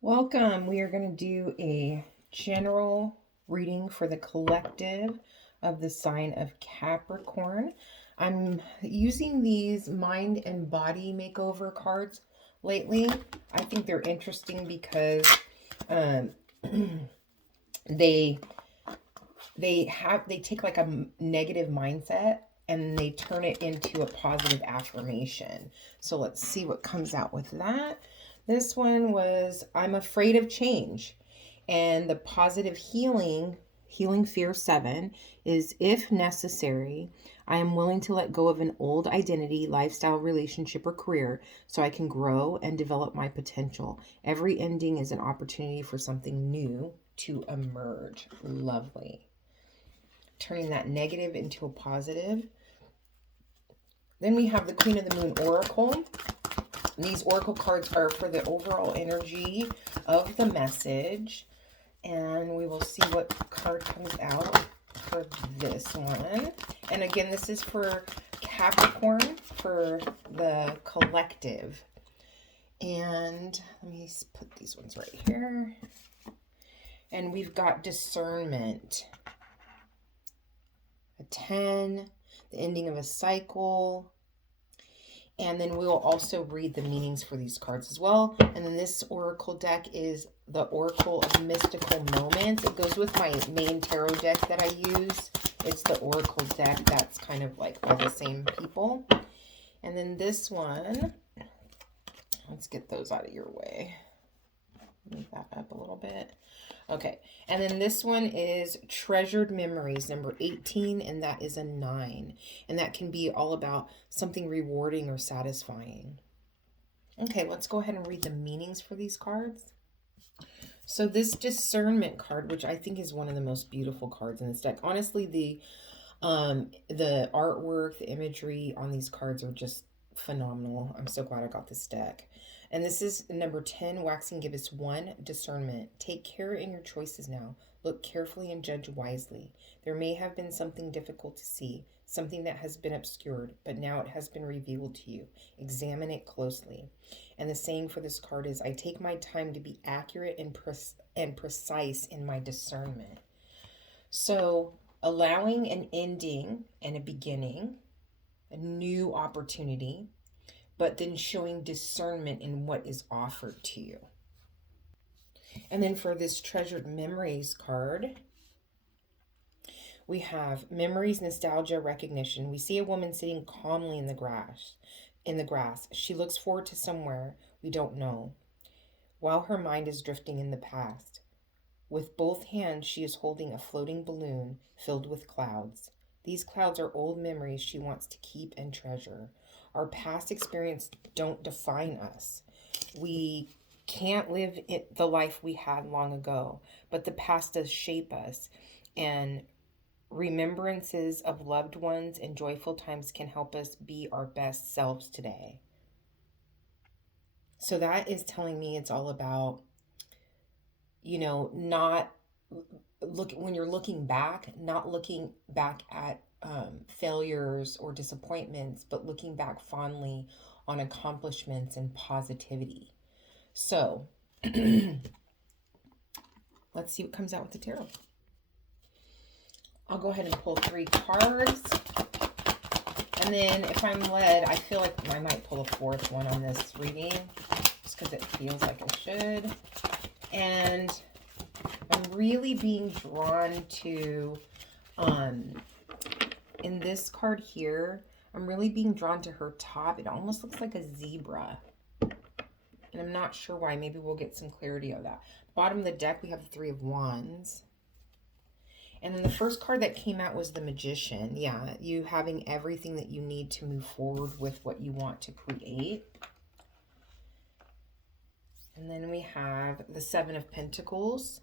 Welcome. We are going to do a general reading for the collective of the sign of Capricorn. I'm using these mind and body makeover cards lately. I think they're interesting because um, they they take like a negative mindset and they turn it into a positive affirmation. So let's see what comes out with that. This one was I'm afraid of change. And the positive healing fear 7 is if necessary, I am willing to let go of an old identity, lifestyle, relationship, or career so I can grow and develop my potential. Every ending is an opportunity for something new to emerge. Lovely. Turning that negative into a positive. Then we have the Queen of the Moon Oracle. These oracle cards are for the overall energy of the message. And we will see what card comes out for this one. And again, this is for Capricorn, for the collective. And let me put these ones right here. And we've got discernment. A 10, the ending of a cycle. And then we'll also read the meanings for these cards as well. And then this oracle deck is the Oracle of Mystical Moments. It goes with my main tarot deck that I use. It's the Oracle deck that's kind of like all the same people. And then this one, let's get those out of your way. Move that up a little bit. Okay, and then this one is Treasured Memories, number 18, and that is a 9. And that can be all about something rewarding or satisfying. Okay, let's go ahead and read the meanings for these cards. So this discernment card, which I think is one of the most beautiful cards in this deck. Honestly, the artwork, the imagery on these cards are just phenomenal. I'm so glad I got this deck. And this is number 10, Waxing Gibbous 1, Discernment. Take care in your choices now. Look carefully and judge wisely. There may have been something difficult to see, something that has been obscured, but now it has been revealed to you. Examine it closely. And the saying for this card is, I take my time to be accurate and precise in my discernment. So allowing an ending and a beginning, a new opportunity, but then showing discernment in what is offered to you. And then for this Treasured Memories card, we have Memories, Nostalgia, Recognition. We see a woman sitting calmly in the grass. She looks forward to somewhere we don't know, while her mind is drifting in the past. With both hands, she is holding a floating balloon filled with clouds. These clouds are old memories she wants to keep and treasure. Our past experience don't define us. We can't live the life we had long ago, but the past does shape us. And remembrances of loved ones and joyful times can help us be our best selves today. So that is telling me it's all about, not when you're looking back, not looking back at failures or disappointments, but looking back fondly on accomplishments and positivity. So let's see what comes out with the tarot. I'll go ahead and pull 3 cards. And then if I'm led, I feel like I might pull a 4th one on this reading, just because it feels like I should. And I'm really being drawn to, in this card here, I'm really being drawn to her top. It almost looks like a zebra. And I'm not sure why. Maybe we'll get some clarity on that. Bottom of the deck, we have the 3 of Wands. And then the first card that came out was the Magician. Yeah, you having everything that you need to move forward with what you want to create. And then we have the 7 of Pentacles.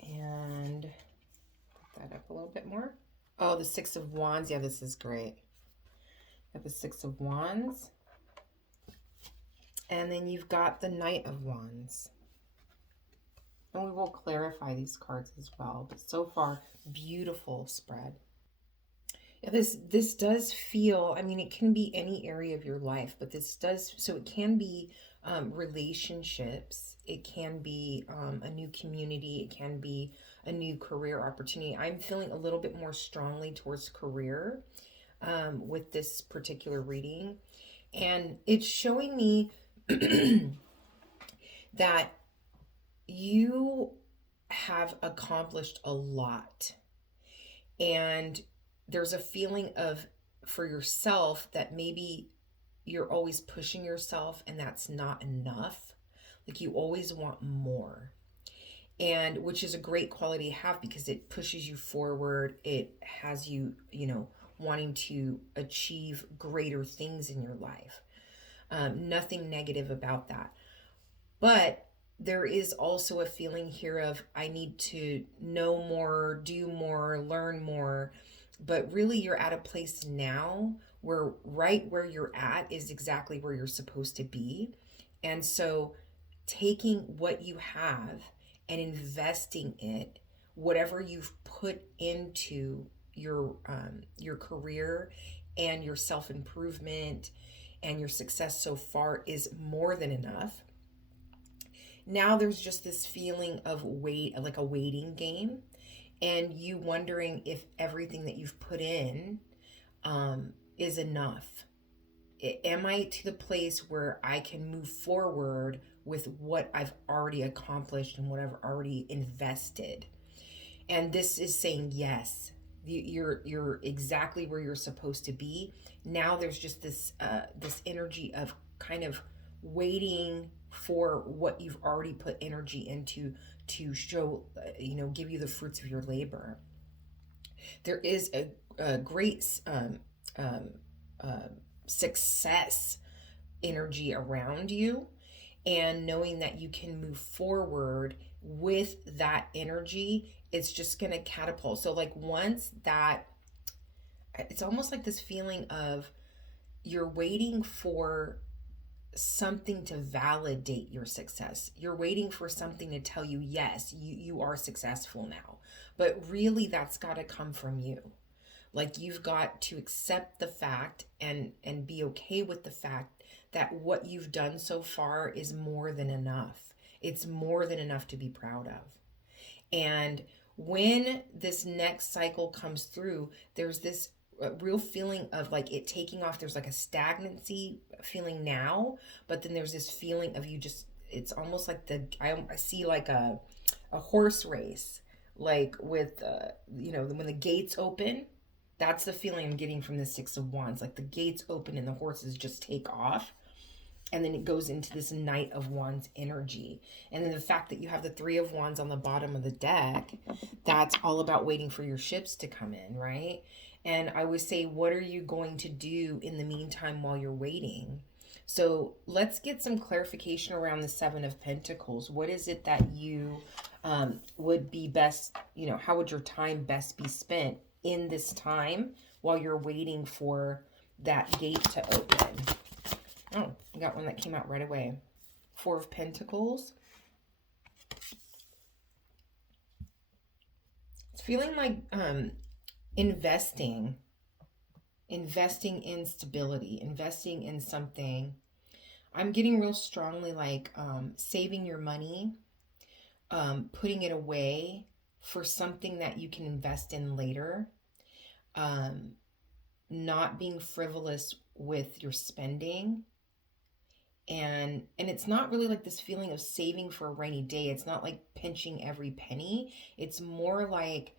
And put that up a little bit more. Oh, the 6 of Wands. Yeah, this is great. Got the 6 of Wands. And then you've got the Knight of Wands. And we will clarify these cards as well. But so far, beautiful spread. Yeah, this does feel, I mean, it can be any area of your life, but this does, so it can be relationships. It can be a new community. It can be a new career opportunity. I'm feeling a little bit more strongly towards career with this particular reading. And it's showing me that you have accomplished a lot. And there's a feeling of, for yourself, that maybe you're always pushing yourself and that's not enough. Like you always want more. And which is a great quality to have because it pushes you forward. It has you, wanting to achieve greater things in your life. Nothing negative about that. But there is also a feeling here of I need to know more, do more, learn more. But really, you're at a place now where right where you're at is exactly where you're supposed to be. And so, taking what you have and investing it, whatever you've put into your career and your self improvement and your success so far is more than enough. Now there's just this feeling of wait, like a waiting game, and you wondering if everything that you've put in is enough. Am I to the place where I can move forward with what I've already accomplished and what I've already invested? And this is saying yes. You're exactly where you're supposed to be. Now there's just this energy of kind of waiting for what you've already put energy into to show, give you the fruits of your labor. There is a great um, uh, success energy around you, and knowing that you can move forward with that energy, it's just going to catapult. So, like, once that, it's almost like this feeling of you're waiting for something to validate your success. You're waiting for something to tell you, yes, you are successful now. But really, that's got to come from you. Like you've got to accept the fact and be okay with the fact that what you've done so far is more than enough. It's more than enough to be proud of. And when this next cycle comes through, there's this real feeling of like it taking off. There's like a stagnancy feeling now, but then there's this feeling of you just, it's almost like I see like a horse race, like with, when the gates open. That's the feeling I'm getting from the Six of Wands. Like the gates open and the horses just take off. And then it goes into this Knight of Wands energy. And then the fact that you have the Three of Wands on the bottom of the deck, that's all about waiting for your ships to come in, right? And I would say, what are you going to do in the meantime while you're waiting? So let's get some clarification around the Seven of Pentacles. What is it that you would be best, how would your time best be spent in this time while you're waiting for that gate to open? Oh, I got one that came out right away. Four of Pentacles. It's feeling like investing in stability, investing in something. I'm getting real strongly like saving your money, putting it away for something that you can invest in later, not being frivolous with your spending. And it's not really like this feeling of saving for a rainy day. It's not like pinching every penny. It's more like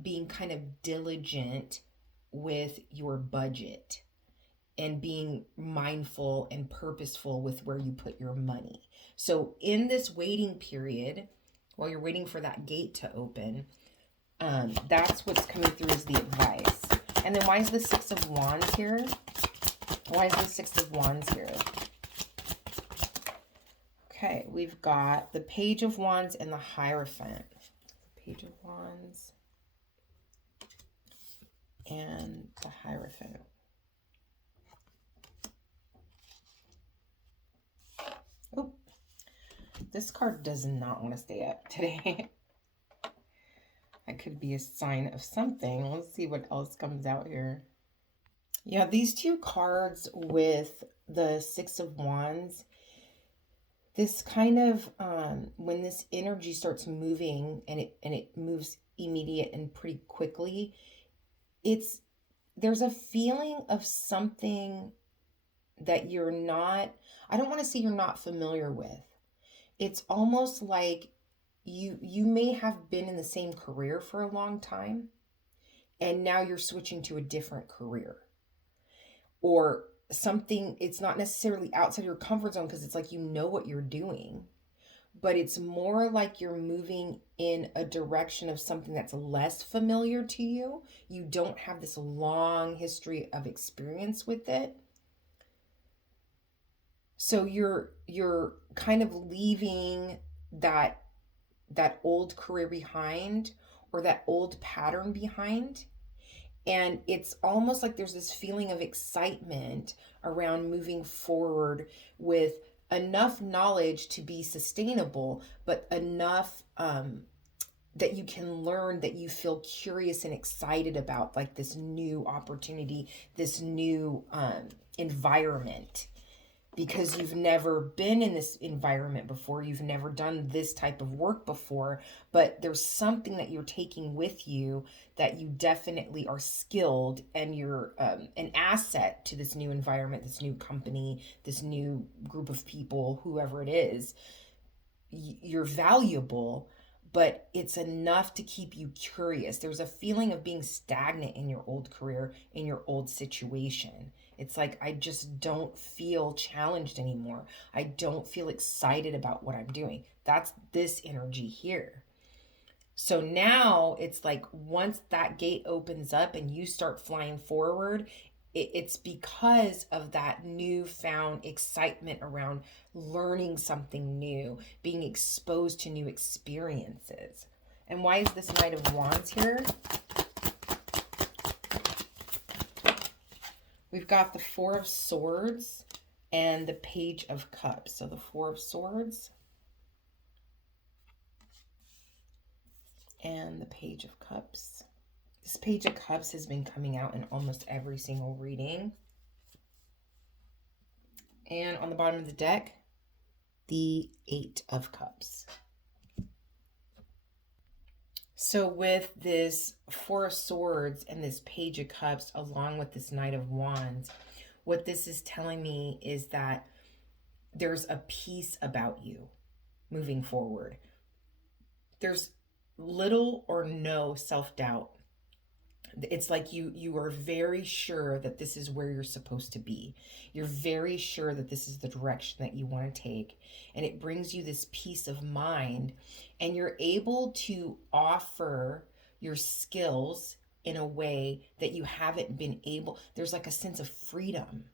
being kind of diligent with your budget and being mindful and purposeful with where you put your money. So in this waiting period, while you're waiting for that gate to open, that's what's coming through as the advice. And then why is the Six of Wands here? Why is the Six of Wands here? Okay, we've got the Page of Wands and the Hierophant. Page of Wands and the Hierophant. Oh, this card does not want to stay up today. That could be a sign of something. Let's see what else comes out here. Yeah, these two cards with the Six of Wands, This kind of when this energy starts moving and it moves immediate and pretty quickly, it's there's a feeling of something that you're not, I don't want to say you're not familiar with. It's almost like you may have been in the same career for a long time and now you're switching to a different career, or something. It's not necessarily outside your comfort zone because it's like you know what you're doing, but it's more like you're moving in a direction of something that's less familiar to you. You don't have this long history of experience with it. So you're kind of leaving that old career behind, or that old pattern behind. And it's almost like there's this feeling of excitement around moving forward with enough knowledge to be sustainable, but enough that you can learn, that you feel curious and excited about, like this new opportunity, this new environment, because you've never been in this environment before, you've never done this type of work before, but there's something that you're taking with you, that you definitely are skilled, and you're an asset to this new environment, this new company, this new group of people, whoever it is. You're valuable, but it's enough to keep you curious. There's a feeling of being stagnant in your old career, in your old situation. It's like, I just don't feel challenged anymore. I don't feel excited about what I'm doing. That's this energy here. So now it's like, once that gate opens up and you start flying forward, it's because of that newfound excitement around learning something new, being exposed to new experiences. And why is this Knight of Wands here? We've got the Four of Swords and the Page of Cups. So the Four of Swords and the Page of Cups. This Page of Cups has been coming out in almost every single reading. And on the bottom of the deck, the Eight of Cups. So with this Four of Swords and this Page of Cups, along with this Knight of Wands, what this is telling me is that there's a peace about you moving forward. There's little or no self-doubt. It's like you are very sure that this is where you're supposed to be. You're very sure that this is the direction that you want to take, and it brings you this peace of mind, and you're able to offer your skills in a way that you haven't been able. There's like a sense of freedom.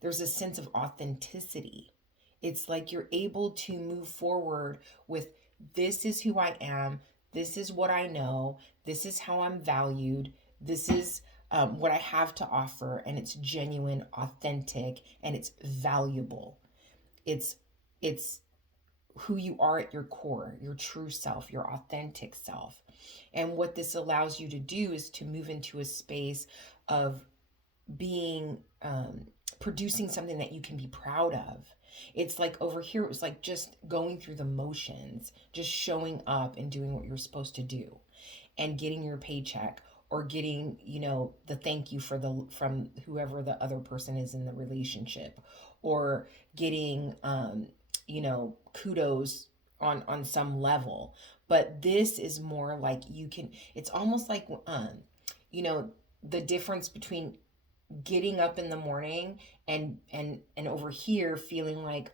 There's a sense of authenticity. It's like you're able to move forward with, this is who I am, this is what I know, this is how I'm valued, this is what I have to offer, and it's genuine, authentic, and it's valuable. It's who you are at your core, your true self, your authentic self. And what this allows you to do is to move into a space of being, producing something that you can be proud of. It's like over here, it was like just going through the motions, just showing up and doing what you're supposed to do, and getting your paycheck, or getting, the thank you from whoever the other person is in the relationship, or getting, kudos on some level. But this is more like, it's almost like, the difference between getting up in the morning and over here feeling like,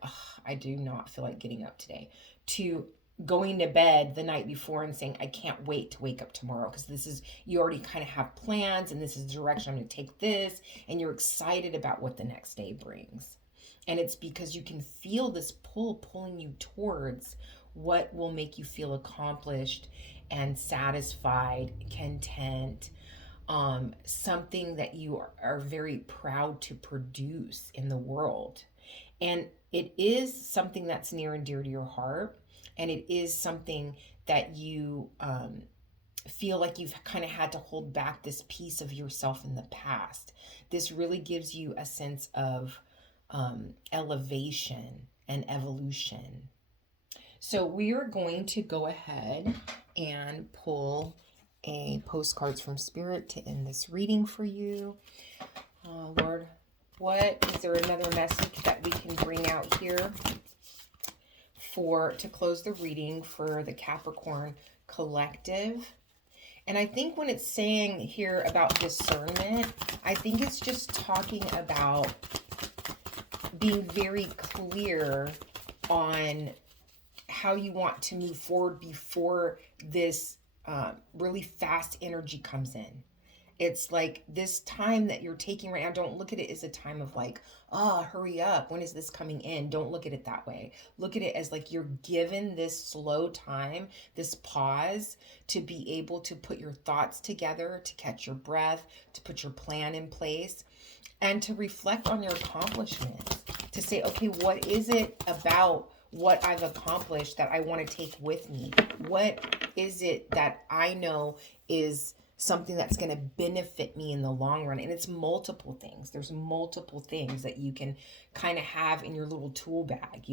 I do not feel like getting up today, to going to bed the night before and saying, I can't wait to wake up tomorrow, because this is, you already kind of have plans, and this is the direction I'm going to take this, and you're excited about what the next day brings. And it's because you can feel this pull pulling you towards what will make you feel accomplished and satisfied, content, something that you are very proud to produce in the world. And it is something that's near and dear to your heart. And it is something that you feel like you've kind of had to hold back this piece of yourself in the past. This really gives you a sense of elevation and evolution. So we are going to go ahead and pull a postcards from Spirit to end this reading for you. Lord, what is there another message that we can bring out here to close the reading for the Capricorn collective? And I think when it's saying here about discernment, I think it's just talking about being very clear on how you want to move forward before this really fast energy comes in. It's like this time that you're taking right now, don't look at it as a time of like, hurry up. When is this coming in? Don't look at it that way. Look at it as like you're given this slow time, this pause to be able to put your thoughts together, to catch your breath, to put your plan in place, and to reflect on your accomplishments. To say, okay, what is it about what I've accomplished that I want to take with me? What is it that I know is something that's going to benefit me in the long run? And it's multiple things. There's multiple things that you can kind of have in your little tool bag,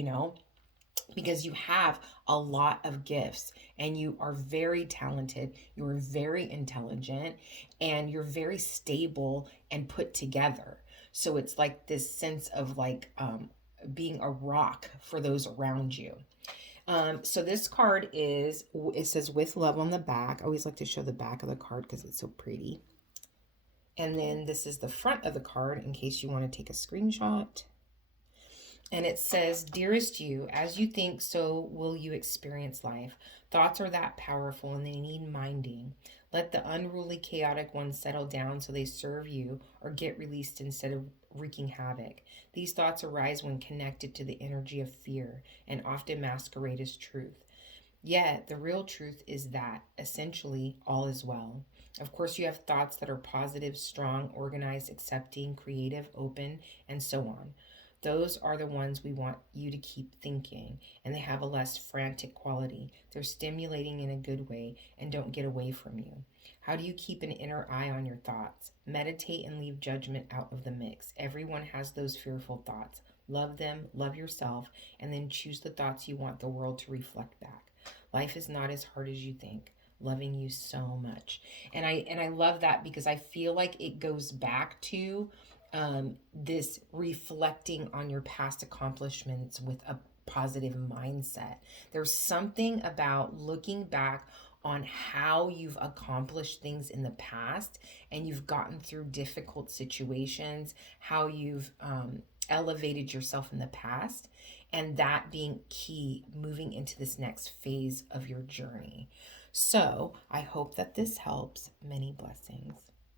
because you have a lot of gifts and you are very talented, you're very intelligent, and you're very stable and put together. So it's like this sense of like being a rock for those around you. So this card it says with love on the back. I always like to show the back of the card because it's so pretty. And then this is the front of the card in case you want to take a screenshot. And it says, dearest you, as you think, so will you experience life. Thoughts are that powerful and they need minding. Let the unruly, chaotic ones settle down so they serve you or get released instead of wreaking havoc. These thoughts arise when connected to the energy of fear and often masquerade as truth. Yet, the real truth is that, essentially, all is well. Of course, you have thoughts that are positive, strong, organized, accepting, creative, open, and so on. Those are the ones we want you to keep thinking, and they have a less frantic quality. They're stimulating in a good way and don't get away from you. How do you keep an inner eye on your thoughts? Meditate and leave judgment out of the mix. Everyone has those fearful thoughts. Love them, love yourself, and then choose the thoughts you want the world to reflect back. Life is not as hard as you think. Loving you so much. And I love that because I feel like it goes back to this reflecting on your past accomplishments with a positive mindset. There's something about looking back on how you've accomplished things in the past and you've gotten through difficult situations, how you've elevated yourself in the past, and that being key moving into this next phase of your journey. So I hope that this helps. Many blessings.